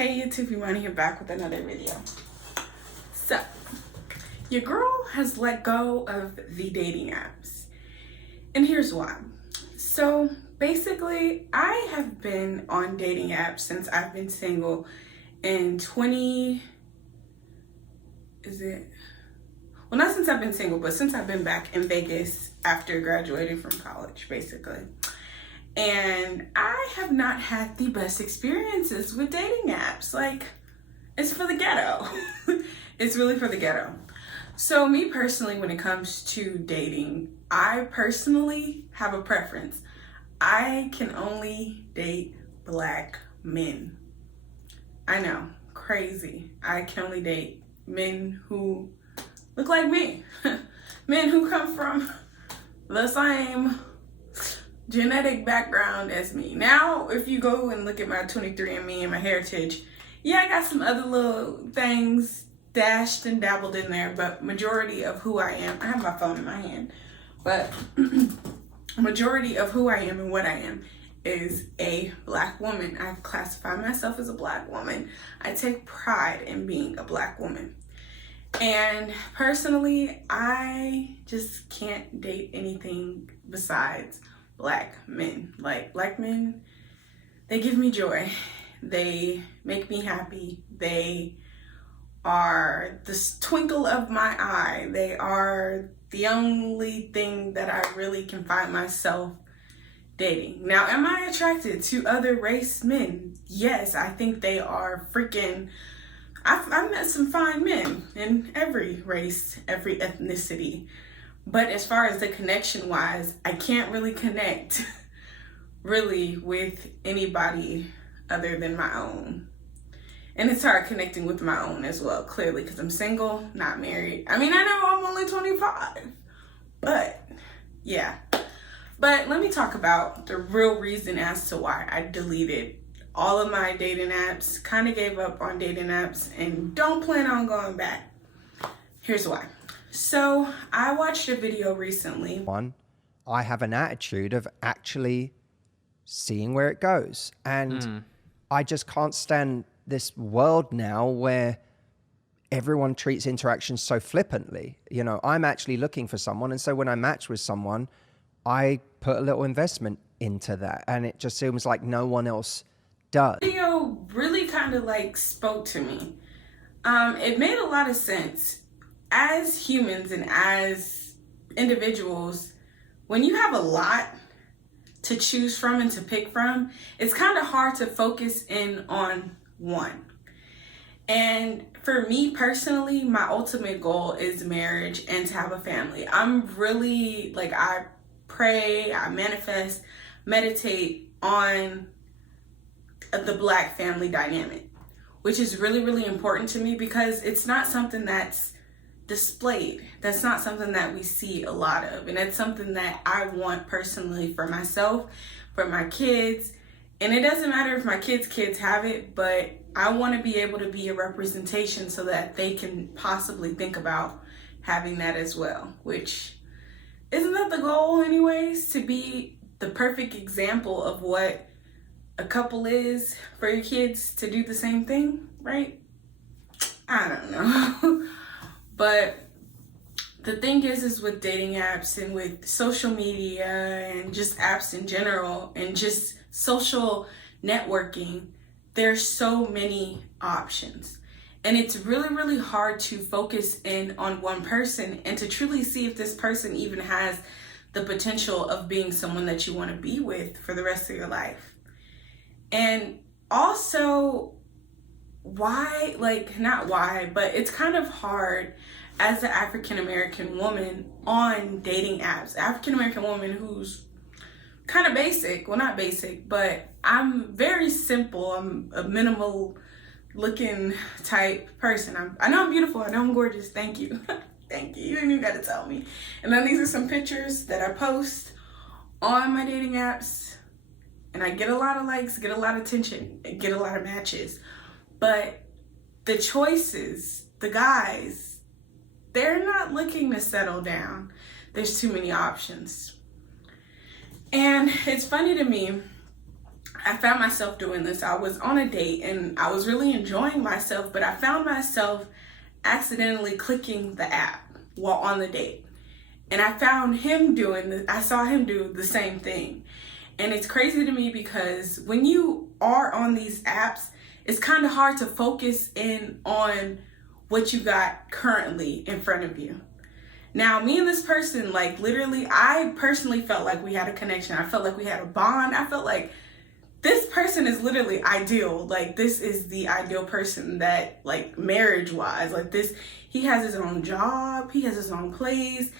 Hey YouTube, Imani here back with another video. So, your girl has let go of the dating apps. And here's why. So, basically, I have been on dating apps since I've been single in not since I've been single, but since I've been back in Vegas after graduating from college, basically. And I have not had the best experiences with dating apps. Like, it's for the ghetto. It's really for the ghetto. So me personally, when it comes to dating, I personally have a preference. I can only date Black men. I know, crazy. I can only date men who look like me. Men who come from the same genetic background as me. Now, if you go and look at my 23andMe and my heritage, yeah, I got some other little things dashed and dabbled in there, but majority of who I am, I have my phone in my hand, but majority of who I am and what I am is a Black woman. I classify myself as a Black woman. I take pride in being a Black woman. And personally, I just can't date anything besides Black men. Like, Black men, they give me joy. They make me happy. They are the twinkle of my eye. They are the only thing that I really can find myself dating. Now, am I attracted to other race men? Yes, I think they are freaking... I've met some fine men in every race, every ethnicity. But as far as the connection wise, I can't really connect really with anybody other than my own. And it's hard connecting with my own as well, clearly, because I'm single, not married. I mean, I know I'm only 25, but yeah. But let me talk about the real reason as to why I deleted all of my dating apps, kind of gave up on dating apps, and don't plan on going back. Here's why. So I watched a video recently. One, I have an attitude of actually seeing where it goes. And I just can't stand this world now where everyone treats interactions so flippantly. You know, I'm actually looking for someone. And so when I match with someone, I put a little investment into that. And it just seems like no one else does. The video really kind of like spoke to me. It made a lot of sense. As humans and as individuals, when you have a lot to choose from and to pick from, it's kind of hard to focus in on one. And for me personally, my ultimate goal is marriage and to have a family. I'm really like, I pray, I manifest, meditate on the Black family dynamic, which is really, really important to me because it's not something that's displayed. That's not something that we see a lot of. And it's something that I want personally for myself, for my kids. And it doesn't matter if my kids have it, but I want to be able to be a representation so that they can possibly think about having that as well, which isn't that the goal anyways, to be the perfect example of what a couple is for your kids to do the same thing, right? I don't know. But the thing is with dating apps and with social media and just apps in general and just social networking, there's so many options. And it's really, really hard to focus in on one person and to truly see if this person even has the potential of being someone that you want to be with for the rest of your life. And also, why, like, not why, but it's kind of hard as an African-American woman on dating apps. African-American woman who's kind of basic, well, not basic, but I'm very simple. I'm a minimal looking type person. I know I'm beautiful, I know I'm gorgeous, thank you. Thank you, you didn't even gotta tell me. And then these are some pictures that I post on my dating apps, and I get a lot of likes, get a lot of attention, get a lot of matches. But the choices, the guys, they're not looking to settle down. There's too many options. And it's funny to me, I found myself doing this. I was on a date and I was really enjoying myself, but I found myself accidentally clicking the app while on the date. And I found him I saw him do the same thing. And it's crazy to me because when you are on these apps, it's kind of hard to focus in on what you got currently in front of you. Now, me and this person, like literally, I personally felt like we had a connection. I felt like we had a bond. I felt like this person is literally ideal. Like, this is the ideal person that, like, marriage wise, like this, he has his own job. He has his own place.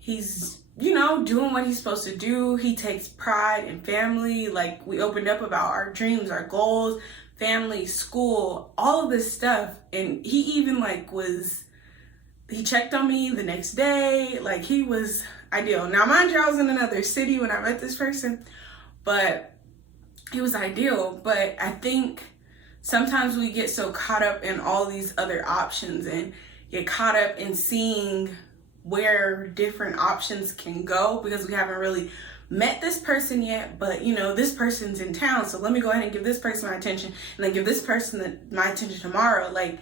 He's, you know, doing what he's supposed to do. He takes pride in family. Like, we opened up about our dreams, our goals, family, school, all of this stuff. And he even like he checked on me the next day. Like, he was ideal. Now, mind you, I was in another city when I met this person, but he was ideal. But I think sometimes we get so caught up in all these other options and get caught up in seeing where different options can go because we haven't really met this person yet, but you know, this person's in town, so let me go ahead and give this person my attention and then give this person my attention tomorrow. Like,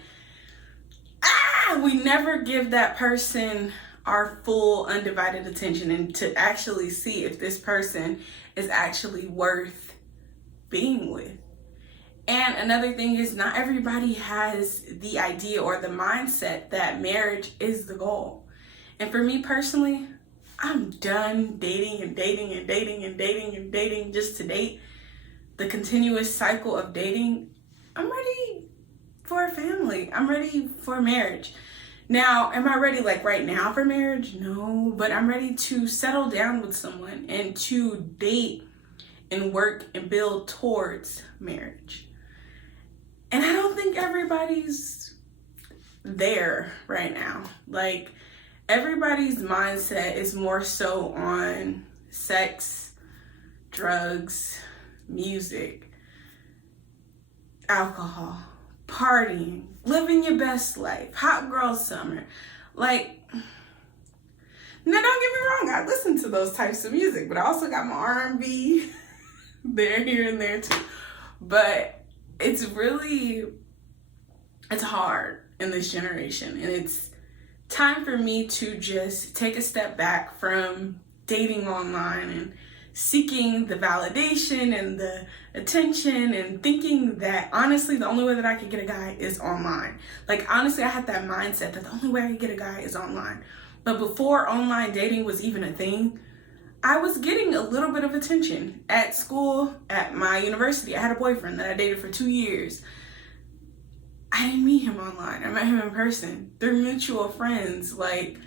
we never give that person our full undivided attention and to actually see if this person is actually worth being with. And another thing is, not everybody has the idea or the mindset that marriage is the goal. And for me personally, I'm done dating and dating and dating and dating and dating just to date. The continuous cycle of dating. I'm ready for a family. I'm ready for marriage. Now, am I ready like right now for marriage? No, but I'm ready to settle down with someone and to date and work and build towards marriage. And I don't think everybody's there right now. Like, everybody's mindset is more so on sex, drugs, music, alcohol, partying, living your best life, hot girl summer. Like, now don't get me wrong, I listen to those types of music, but I also got my R&B there, here, and there too. But it's hard in this generation, and it's time for me to just take a step back from dating online and seeking the validation and the attention and thinking that honestly the only way that I could get a guy is online. Like, honestly, I had that mindset that the only way I could get a guy is online. But before online dating was even a thing, I was getting a little bit of attention at school, at my university. I had a boyfriend that I dated for 2 years. I didn't meet him online. I met him in person through mutual friends. Like,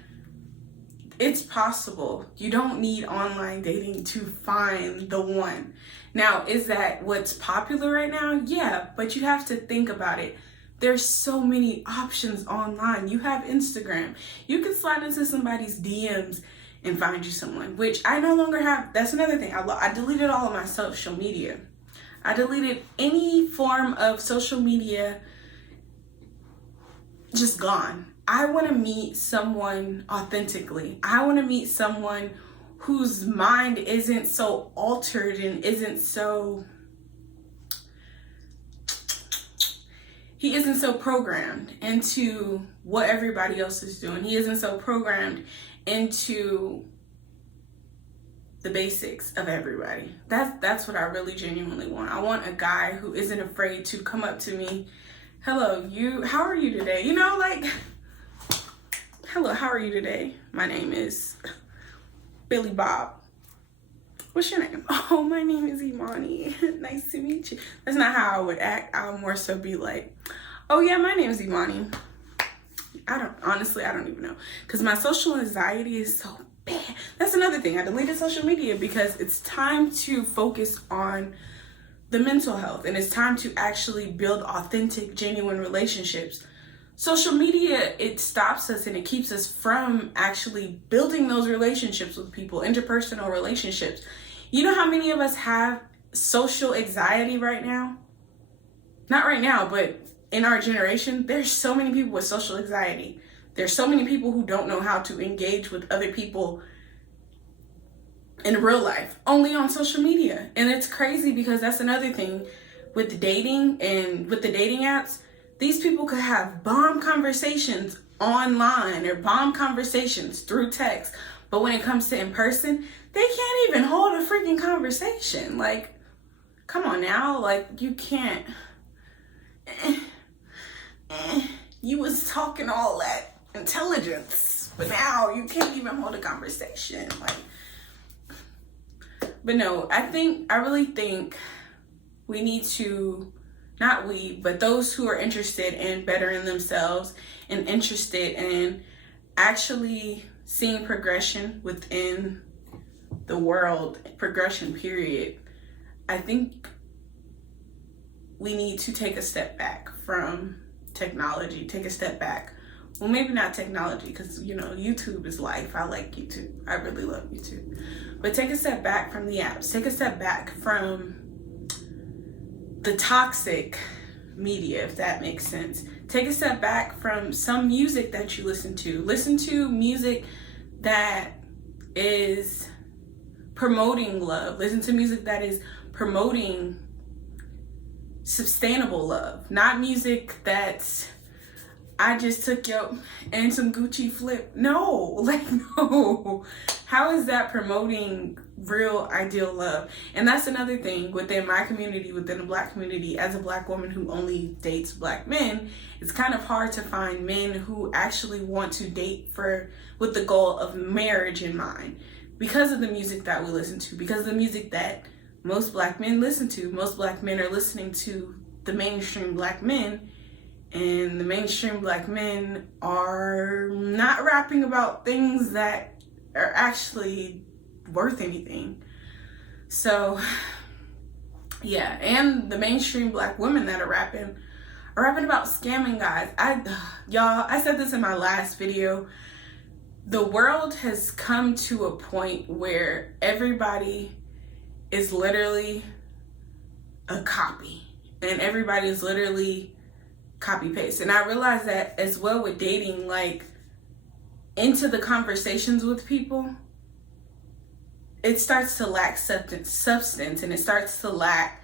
it's possible. You don't need online dating to find the one. Now, is that what's popular right now? Yeah, but you have to think about it. There's so many options online. You have Instagram. You can slide into somebody's DMs and find you someone, which I no longer have. That's another thing. I deleted all of my social media. I deleted any form of social media, just gone. I want to meet someone authentically. I want to meet someone whose mind isn't so altered and isn't so programmed into what everybody else is doing. He isn't so programmed into the basics of everybody. That's what I really genuinely want. I want a guy who isn't afraid to come up to me. Hello, how are you today? You know, like, hello, how are you today? My name is Billy Bob. What's your name? Oh, my name is Imani. Nice to meet you. That's not how I would act. I would more so be like, oh yeah, my name is Imani. I don't even know. Because my social anxiety is so bad. That's another thing. I deleted social media because it's time to focus on the mental health, and it's time to actually build authentic, genuine relationships. Social media, it stops us and it keeps us from actually building those relationships with people, interpersonal relationships. You know how many of us have social anxiety right now? Not right now, but in our generation, there's so many people with social anxiety. There's so many people who don't know how to engage with other people in real life, only on social media. And it's crazy because that's another thing with dating and with the dating apps. These people could have bomb conversations online or bomb conversations through text, but when it comes to in person, they can't even hold a freaking conversation. Like, come on now, like, you can't. You was talking all that intelligence, but now you can't even hold a conversation. Like, but no, I really think we need to, not we, but those who are interested in bettering themselves and interested in actually seeing progression within the world, progression period, I think we need to take a step back from technology, take a step back. Well, maybe not technology, because, you know, YouTube is life. I like YouTube. I really love YouTube. But take a step back from the apps. Take a step back from the toxic media, if that makes sense. Take a step back from some music that you listen to. Listen to music that is promoting love. Listen to music that is promoting sustainable love. Not music that's, I just took you and some Gucci flip. No, like, no. How is that promoting real ideal love? And that's another thing within my community, within the Black community, as a Black woman who only dates Black men, it's kind of hard to find men who actually want to date with the goal of marriage in mind, because of the music that we listen to, because of the music that most Black men listen to. Most Black men are listening to the mainstream Black men, and the mainstream Black men are not rapping about things that are actually worth anything. So yeah, and the mainstream Black women that are rapping about scamming guys. I said this in my last video. The world has come to a point where everybody is literally a copy, and everybody is literally copy paste. And I realized that as well with dating, like, into the conversations with people, it starts to lack substance, and it starts to lack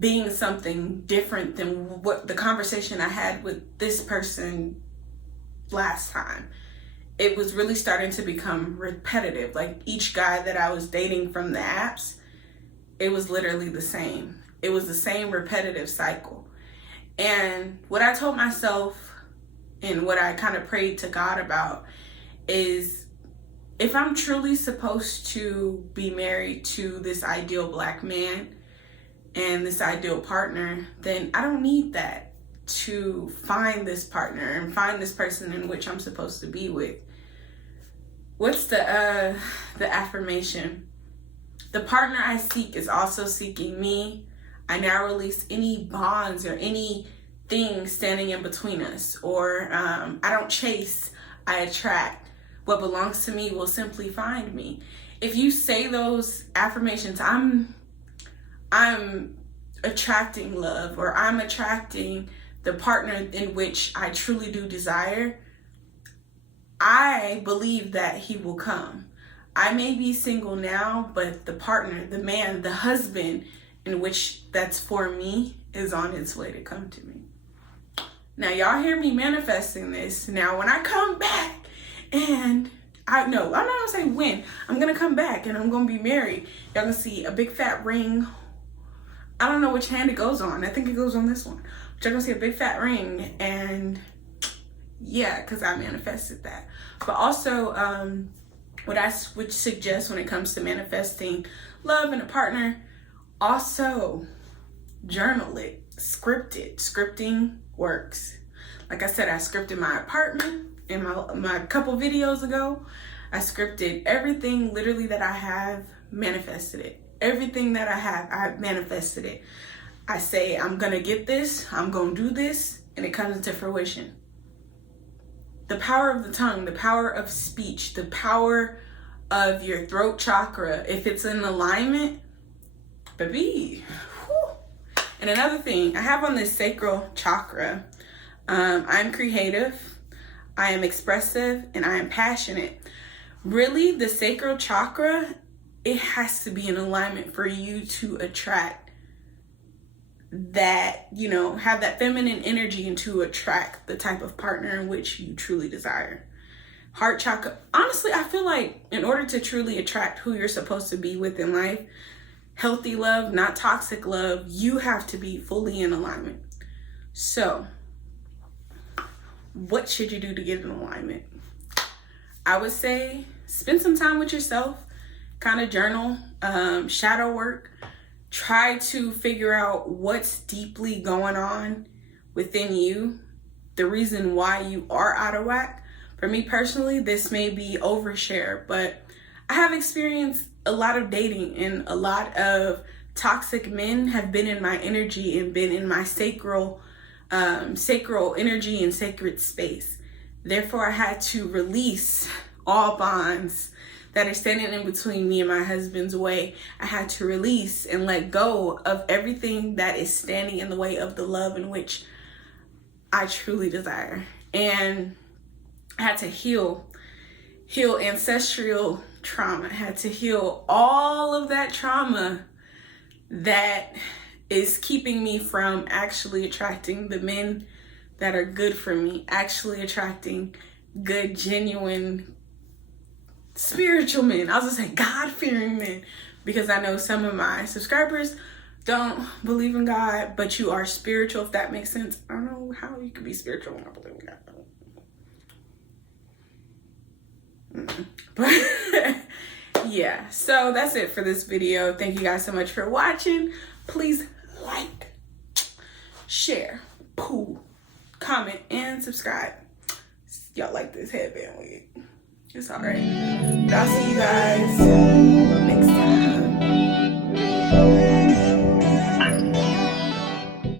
being something different than what the conversation I had with this person last time. It was really starting to become repetitive. Like, each guy that I was dating from the apps, it was literally the same. It was the same repetitive cycle. And what I told myself, and what I kind of prayed to God about, is if I'm truly supposed to be married to this ideal Black man and this ideal partner, then I don't need that to find this partner and find this person in which I'm supposed to be with. What's the affirmation? The partner I seek is also seeking me. I now release any bonds or anything standing in between us. Or I don't chase, I attract. What belongs to me will simply find me. If you say those affirmations, I'm attracting love, or I'm attracting the partner in which I truly do desire, I believe that he will come. I may be single now, but the partner, the man, the husband in which that's for me is on his way to come to me. Now, y'all hear me manifesting this. Now, when I come back, and I'm not gonna say when, I'm gonna come back and I'm gonna be married, y'all gonna see a big fat ring. I don't know which hand it goes on. I think it goes on this one. But you're gonna see a big fat ring, and yeah, because I manifested that. But also, what I would suggest when it comes to manifesting love and a partner, also journal it, script it. Scripting works. Like I said, I scripted my apartment in my couple videos ago. I scripted everything literally that I have, manifested it. Everything that I have, I manifested it. I say, I'm gonna get this, I'm gonna do this, and it comes into fruition. The power of the tongue, the power of speech, the power of your throat chakra, if it's in alignment, baby. Whew. And another thing, I have on this sacral chakra, I'm creative, I am expressive, and I am passionate. Really, the sacral chakra it has to be in alignment for you to attract that, you know, have that feminine energy and to attract the type of partner in which you truly desire. Heart chakra, honestly, I feel like in order to truly attract who you're supposed to be with in life, healthy love, not toxic love, you have to be fully in alignment. So, what should you do to get in alignment? I would say spend some time with yourself, kind of journal, shadow work, try to figure out what's deeply going on within you, the reason why you are out of whack. For me personally, this may be overshare, but I have experienced a lot of dating, and a lot of toxic men have been in my energy and been in my sacral energy and sacred space. Therefore, I had to release all bonds that are standing in between me and my husband's way. I had to release and let go of everything that is standing in the way of the love in which I truly desire. And I had to heal ancestral trauma. I had to heal all of that trauma that is keeping me from actually attracting the men that are good for me, actually attracting good, genuine, spiritual men. I was gonna say God-fearing men, because I know some of my subscribers don't believe in God, but you are spiritual, if that makes sense. I don't know how you could be spiritual and not believe in God. But yeah, so that's it for this video. Thank you guys so much for watching. Please like, share, comment, and subscribe. Y'all like this headband wig? It's alright. I'll see you guys next time.